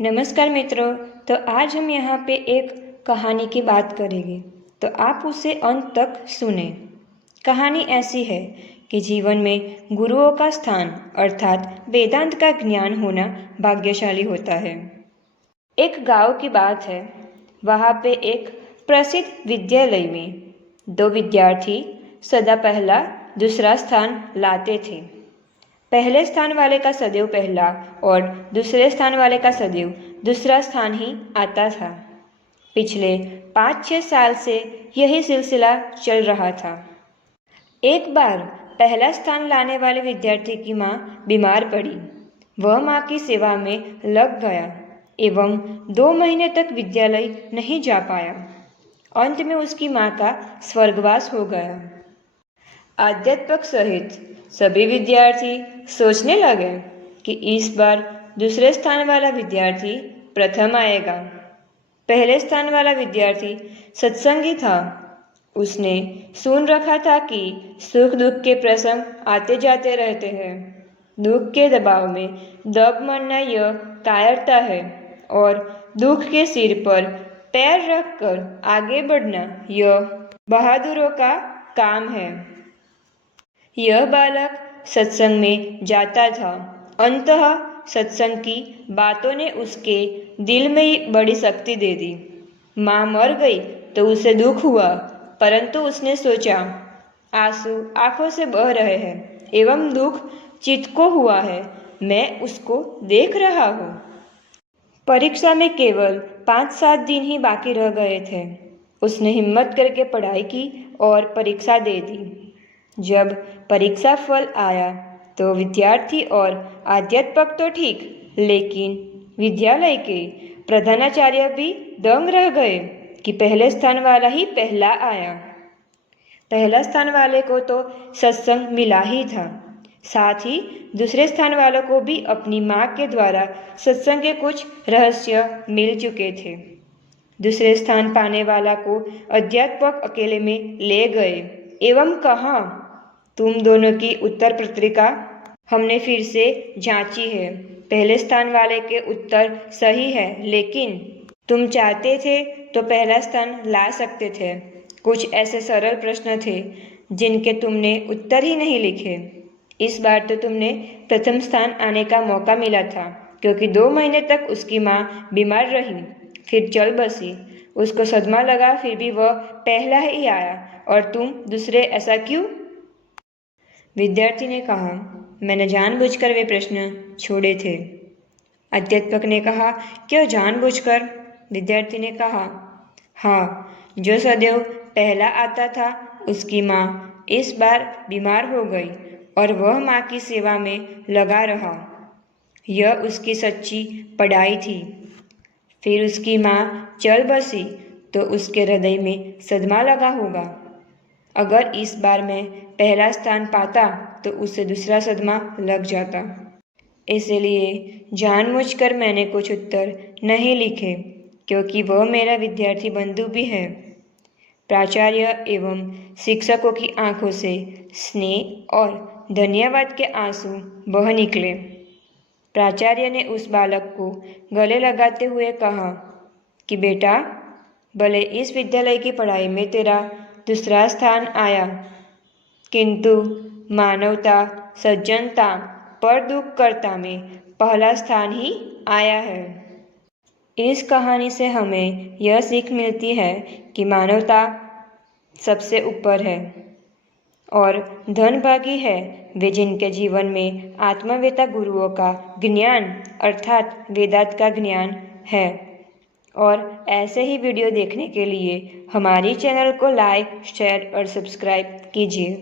नमस्कार मित्रों। तो आज हम यहाँ पे एक कहानी की बात करेंगे, तो आप उसे अंत तक सुने। कहानी ऐसी है कि जीवन में गुरुओं का स्थान अर्थात वेदांत का ज्ञान होना भाग्यशाली होता है। एक गांव की बात है। वहाँ पे एक प्रसिद्ध विद्यालय में दो विद्यार्थी सदा पहला दूसरा स्थान लाते थे। पहले स्थान वाले का सदैव पहला और दूसरे स्थान वाले का सदैव दूसरा स्थान ही आता था। पिछले 5-6 साल से यही सिलसिला चल रहा था। एक बार पहला स्थान लाने वाले विद्यार्थी की माँ बीमार पड़ी। वह माँ की सेवा में लग गया एवं 2 महीने तक विद्यालय नहीं जा पाया। अंत में उसकी माँ का स्वर्गवास हो गया। अध्यापक सहित सभी विद्यार्थी सोचने लगे कि इस बार दूसरे स्थान वाला विद्यार्थी प्रथम आएगा। पहले स्थान वाला विद्यार्थी सत्संगी था। उसने सुन रखा था कि सुख दुख के प्रसंग आते जाते रहते हैं। दुख के दबाव में दब मरना यह कायरता है और दुख के सिर पर पैर रखकर आगे बढ़ना यह बहादुरों का काम है। यह बालक सत्संग में जाता था। अंततः सत्संग की बातों ने उसके दिल में बड़ी शक्ति दे दी। माँ मर गई तो उसे दुख हुआ, परंतु उसने सोचा आंसू आंखों से बह रहे हैं एवं दुख चित्त को हुआ है, मैं उसको देख रहा हूँ। परीक्षा में केवल 5-7 दिन ही बाकी रह गए थे। उसने हिम्मत करके पढ़ाई की और परीक्षा दे दी। जब परीक्षा फल आया तो विद्यार्थी और अध्यापक तो ठीक, लेकिन विद्यालय के प्रधानाचार्य भी दंग रह गए कि पहले स्थान वाला ही पहला आया। पहला स्थान वाले को तो सत्संग मिला ही था, साथ ही दूसरे स्थान वालों को भी अपनी माँ के द्वारा सत्संग के कुछ रहस्य मिल चुके थे। दूसरे स्थान पाने वाला को अध्यापक अकेले में ले गए एवं कहा, तुम दोनों की उत्तर पत्रिका हमने फिर से जांची है। पहले स्थान वाले के उत्तर सही है, लेकिन तुम चाहते थे तो पहला स्थान ला सकते थे। कुछ ऐसे सरल प्रश्न थे जिनके तुमने उत्तर ही नहीं लिखे। इस बार तो तुमने प्रथम स्थान आने का मौका मिला था, क्योंकि 2 महीने तक उसकी माँ बीमार रही, फिर चल बसी। उसको सदमा लगा, फिर भी वह पहला ही आया और तुम दूसरे, ऐसा क्यों? विद्यार्थी ने कहा, मैंने जानबूझकर वे प्रश्न छोड़े थे। अध्यापक ने कहा, क्यों जानबूझकर? विद्यार्थी ने कहा, हाँ, जो सदैव पहला आता था उसकी माँ इस बार बीमार हो गई और वह माँ की सेवा में लगा रहा। यह उसकी सच्ची पढ़ाई थी। फिर उसकी माँ चल बसी तो उसके हृदय में सदमा लगा होगा। अगर इस बार मैं पहला स्थान पाता तो उसे दूसरा सदमा लग जाता। इसलिए जानबूझकर मैंने कुछ उत्तर नहीं लिखे, क्योंकि वह मेरा विद्यार्थी बंधु भी है। प्राचार्य एवं शिक्षकों की आंखों से स्नेह और धन्यवाद के आंसू बह निकले। प्राचार्य ने उस बालक को गले लगाते हुए कहा कि बेटा, भले इस विद्यालय की पढ़ाई में तेरा दूसरा स्थान आया, किंतु मानवता, सज्जनता, पर दुखकर्ता में पहला स्थान ही आया है। इस कहानी से हमें यह सीख मिलती है कि मानवता सबसे ऊपर है और धनभागी है वे जिनके जीवन में आत्मवेता गुरुओं का ज्ञान अर्थात वेदांत का ज्ञान है। और ऐसे ही वीडियो देखने के लिए हमारी चैनल को लाइक, शेयर और सब्सक्राइब कीजिए।